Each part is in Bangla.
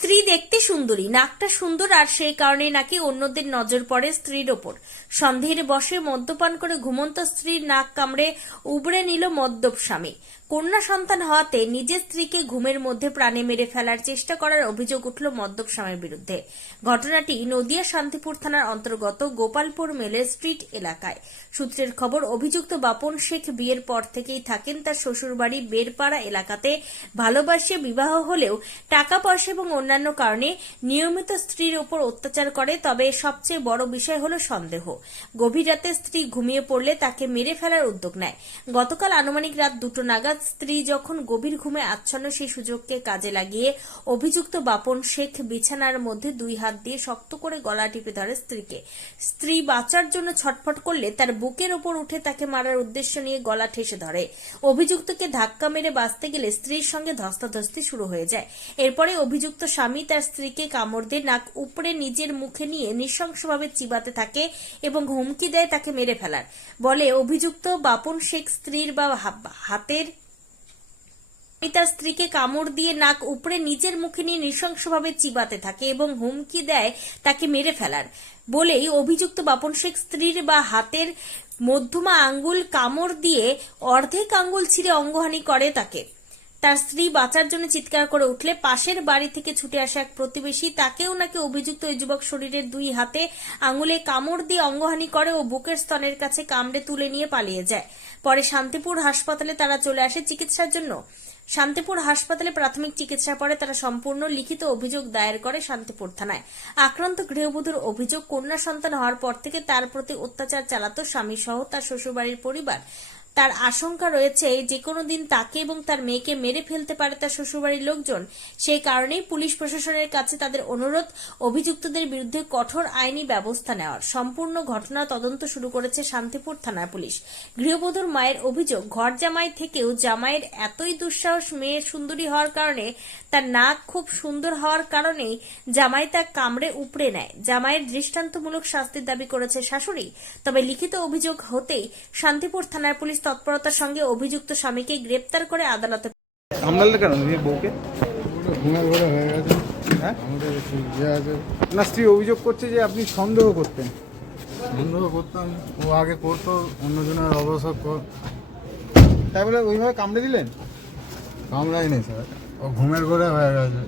স্ত্রী দেখতে সুন্দরী, নাকটা সুন্দর আর সেই কারণে নাকি অন্যদের নজর পড়ে স্ত্রীর ওপর। সন্দেহের বসে মদ্যপান করে ঘুমন্ত স্ত্রীর নাক কামড়ে উবড়ে নিল মদ্যপ স্বামী। কন্যা সন্তান হওয়াতে নিজের স্ত্রীকে ঘুমের মধ্যে প্রাণে মেরে ফেলার চেষ্টা করার অভিযোগ উঠল মদ্যপ স্বামীর বিরুদ্ধে। ঘটনাটি নদিয়া শান্তিপুর থানার অন্তর্গত গোপালপুর মেলে স্ট্রিট এলাকায়। সূত্রের খবর, অভিযুক্ত বাপন শেখ বিয়ের পর থেকেই থাকেন তার শ্বশুরবাড়ি বেরপাড়া এলাকাতে। ভালোবাসে বিবাহ হলেও টাকা পয়সা এবং অন্যান্য কারণে নিয়মিত স্ত্রীর ওপর অত্যাচার করে, তবে সবচেয়ে বড় বিষয় হল সন্দেহ। গভীর রাতে স্ত্রী ঘুমিয়ে পড়লে তাকে মেরে ফেলার উদ্যোগ নেয়। গতকাল আনুমানিক রাত দুটো নাগাদ স্ত্রী যখন গভীর ঘুমে আচ্ছন্ন সেই সুযোগকে কাজে লাগিয়ে অভিযুক্ত বাপন শেখ বিছানার মধ্যে দুই হাত দিয়ে শক্ত করে গলা টিপে ধরে স্ত্রীকে। স্ত্রী বাঁচার জন্য ছটফট করলে তার বুকের ওপর উঠে তাকে মারার উদ্দেশ্য নিয়ে গলা ঠেসে ধরে। অভিযুক্তকে ধাক্কা মেরে বাঁচতে গেলে স্ত্রীর সঙ্গে ধস্তাধস্তি শুরু হয়ে যায়। এরপরে অভিযুক্ত স্বামী তার স্ত্রীকে কামড় দিয়ে নাক উপরে নিজের মুখে নিয়ে নৃশংসভাবে চিবাতে থাকে এবং হুমকি দেয় তাকে মেরে ফেলার। বলে অভিযুক্ত বাপন শেখ স্ত্রীর বা হাতের স্বামী তার স্ত্রীকে কামড় দিয়ে নাক উপরে নিজের মুখে নিয়ে নৃশংসভাবে চিবাতে থাকে এবং হুমকি দেয় তাকে মেরে ফেলার। বলেই অভিযুক্ত বাপন শেখ স্ত্রীর বা হাতের মধ্যমা আঙ্গুল কামড় দিয়ে অর্ধেক আঙ্গুল ছিঁড়ে অঙ্গহানি করে তাকে। তার স্ত্রী বাঁচার জন্য চিৎকার করে উঠলে পাশের বাড়ি থেকে ছুটে আসা এক প্রতিবেশী তাকেও নাকি অভিযুক্ত ওই যুবক শরীরের দুই হাতে আঙুলে কামড় দিয়ে অঙ্গহানি করে ও বুকের স্তনের কাছে কামড়ে তুলে নিয়ে পালিয়ে যায়। পরে শান্তিপুর হাসপাতালে তারা চলে আসে চিকিৎসার জন্য। শান্তিপুর হাসপাতালে প্রাথমিক চিকিৎসার পরে তারা সম্পূর্ণ লিখিত অভিযোগ দায়ের করে শান্তিপুর থানায়। আক্রান্ত গৃহবধূর অভিযোগ, কন্যা সন্তান হওয়ার পর থেকে তার প্রতি অত্যাচার চালাত স্বামী সহ তার শ্বশুরবাড়ির পরিবার। তার আশঙ্কা রয়েছে যে কোনো দিন তাকে এবং তার মেয়েকে মেরে ফেলতে পারে তার শ্বশুরবাড়ির লোকজন। সেই কারণেই পুলিশ প্রশাসনের কাছে তাদের অনুরোধ, অভিযুক্তদের বিরুদ্ধে কঠোর আইনি ব্যবস্থা নেওয়ার। সম্পূর্ণ ঘটনা তদন্ত শুরু করেছে শান্তিপুর থানা পুলিশ। গৃহবধূর মায়ের অভিযোগ, ঘর জামাই থেকেও জামাইয়ের এতই দুঃসাহস মেয়ে সুন্দরী হওয়ার কারণে, তার নাক খুব সুন্দর হওয়ার কারণেই জামাই তা কামড়ে উপড়ে নেয়। জামাইয়ের দৃষ্টান্তমূলক শাস্তির দাবি করেছে শাশুড়ি। তবে লিখিত অভিযোগ হতেই শান্তিপুর থানার পুলিশ তৎপরতার সঙ্গে অভিযুক্ত স্বামীকে গ্রেপ্তার করে আদালতে সামলালে কেন? নিজের বউকে? ঘুমের ঘরে হয়ে? গেছে হ্যাঁ আমাদের ইয়ে আছে না স্ত্রী অভিযোগ করছে যে আপনি সন্দেহ করতেন। সন্দেহ করতাম। ও আগে করতো অন্যজনের অবসর কর। তাই বলে ওইভাবে কামড়ে দিলেন? কামড়াইনি স্যার। ও ঘুমের ঘরে হয়ে গেছে।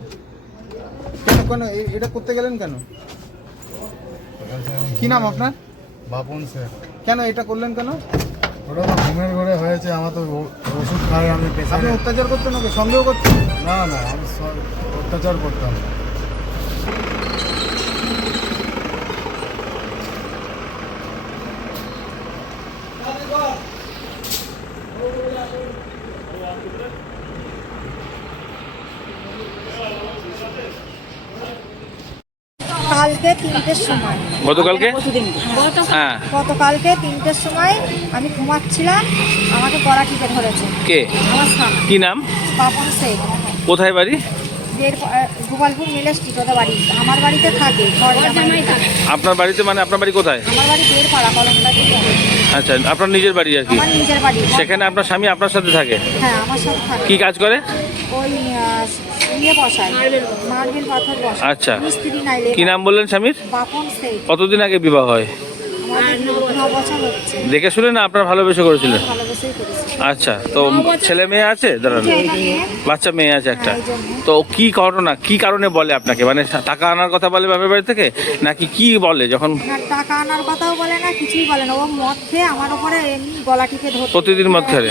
কেন কেন? এ- এটা করতে গেলেন কেন? কি নাম আপনার? বাপন স্যার কেন এটা করলেন কেন? ওটা তো ঘুমের ঘরে হয়েছে আমার তো ওষুধ খাই আমি আপনি অত্যাচার করতেন ওকে সন্দেহ করতেন? না না আমি অত্যাচার করতাম। না। কালকে তিনটের সময়। গতকালকে? হ্যাঁ। গতকালকে তিনটের সময় আমি ঘুমাচ্ছিলাম আমাকে গলা টিপে ধরেছে। কে? আমার স্বামী। কি নাম? পাপন শেখ। কোথায় বাড়ি? গোপালপুর মিলে স্ট্রিট বাড়ি। আমার বাড়িতে থাকে আপনার বাড়িতে মানে আপনার বাড়ি কোথায়? আমার বাড়ি দের কলমটা আচ্ছা আপনার নিজের বাড়ি আর কি? আমার নিজের বাড়ি। সেখানে আপনার স্বামী আপনার সাথে থাকে? হ্যাঁ আমার সাথে থাকে। কি কাজ করে? ওই ইয়ে বসায়। মার্বেল পাথর। বসায়। আচ্ছা। মিস্ত্রি কি নাম বললেন স্বামীর? বাপন কতদিন আগে বিবাহ হয়? দেখে শুনে না আপনার ভালোবেসে করেছিলেন? আচ্ছা তো ছেলে মেয়ে আছে? দাঁড়ান। বাচ্চা মেয়ে আছে একটা। হ্যাঁ। তো কি ঘটনা কি কারণে বলে আপনাকে? মানে টাকা আনার কথা বলে বাপের বাড়ি থেকে? নাকি কি বলে যখন টাকা আনার কথাও বলে না কিছুই বলে না। ও মদ খেয়ে আমার উপরে এমনি গলা টিপে ধরে প্রতিদিন মদ খেলে?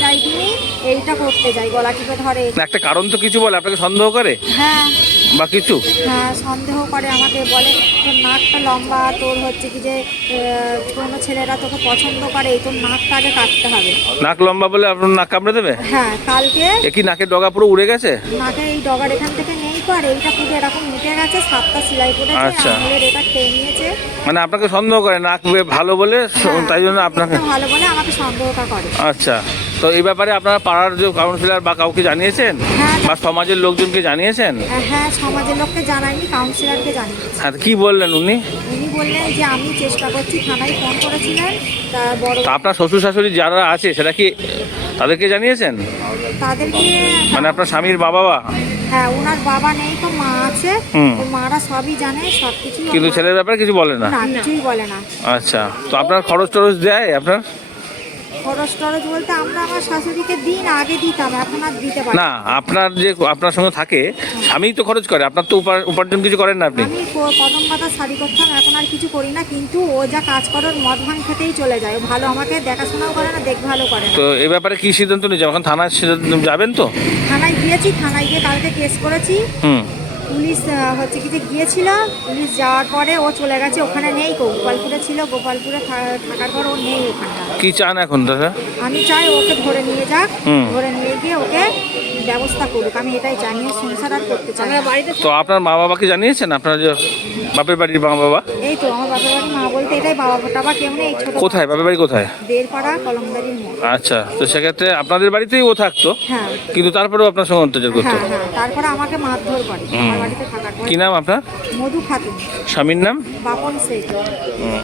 এইটা করতে যাই গলা টিপে ধরে একটা কারণ তো কিছু বলে আপনাকে সন্দেহ করে? হ্যাঁ। বা কিছু? হ্যাঁ সন্দেহ করে আমাকে বলে তোর নাকটা লম্বা তোর হচ্ছে কি যে কোনো ছেলেরা তোকে পছন্দ করে তোর নাকটা আগে কাটতে হবে। নাক লম্বা বলে আপনার নাক কামড়ে দেবে? হ্যাঁ কালকে এ কি নাকের ডগা পুরো উড়ে গেছে? নাকে এই ডগার এখান থেকে নেই তো আর এইটা পুরো এরকম মিটে গেছে সাতটা সেলাই করেছে আচ্ছা। আঙুলের এটা খেয়ে নিয়েছে মানে আপনাকে সন্দেহ করে নাক ভালো বলে হ্যাঁ, তাই জন্য আপনাকে ভালো বলে আমাকে সন্দেহটা করে। আচ্ছা। তো এই ব্যাপারে আপনারা পাড়ার যে কাউন্সিলর বা কাউকে জানিয়েছেন? হ্যাঁ। বা সমাজের লোকজনকে জানিয়েছেন? আহ, হ্যাঁ সমাজের লোককে জানাইনি কাউন্সিলরকে জানিয়েছি। হ্যাঁ কি বললেন উনি? উনি বললেন যে আমি চেষ্টা করছি থানায় ফোন করেছিলেন তা বড় তা আপনার শ্বশুর শাশুড়ি যারা আছে সেটা কি তাদেরকে জানিয়েছেন? তাদেরকে মানে আপনার স্বামীর বাবা বা হ্যাঁ ওনার বাবা নেই তো মা আছে। ওর মারা সবই জানে সব কিছু কিন্তু ছেলের ব্যাপারে কিছু বলে না? না কিছুই বলে না। আচ্ছা তো আপনার খরচ টরচ দেয় আপনার? খরচ টরচ বলতে আমরা আমার শাশুড়িকে দিন আগে দিতাম এখন আর দিতে পারি না। না। আপনার যে আপনার সঙ্গে থাকে স্বামী তো খরচ করে আপনার তো উপা- উপার্জন কিছু করেন না আপনি? আমি ক- কদম পাতা শাড়ি করতাম এখন আর কিছু করি না কিন্তু ও যা কাজ করার মদ ভাঙ খেতেই চলে যায়। ও ভালো আমাকে দেখাশোনাও করে না দেখভালও করে না। তো এই ব্যাপারে কি সিদ্ধান্ত নিয়েছে এখন থানায় সিদ্ধান্ত- যাবেন তো? থানায় গিয়েছি থানায় গিয়ে কালকে কেস করেছি। হুম। পুলিশ হচ্ছে কি যে গিয়েছিল পুলিশ যাওয়ার পরে ও চলে গেছে ওখানে নেই গো গোপালপুরে ছিল গোপালপুরে থাকার পর ও নেই ওখানটা। কি চান এখন দাদা? আমি চাই ওকে ধরে নিয়ে যাক হুম। ধরে নিয়ে গিয়ে ওকে ব্যবস্থা করুক আমি এটাই আমি সংসার আর করতে চাই তো আপনার মা বাবাকে জানিয়েছেন? আপনার যে বাপের বাড়ির মা বাবা? এই তো আমার বাপের বাড়ি মা বলতে এটাই বাবা টাবা কেউ এই ছোট কোথায়? বাপের বাড়ি কোথায়? দেড়পাড়া কলমদারির মোড়। আচ্ছা তো সেক্ষেত্রে আপনাদের বাড়িতেই ও থাকতো হ্যাঁ। কিন্তু তারপরেও আপনার সঙ্গে অত্যাচার করতো? হ্যাঁ হ্যাঁ তারপরে আমাকে মারধর করে। কি নাম আপনার? মধু খাতুন। স্বামীর নাম? বাপন শেখ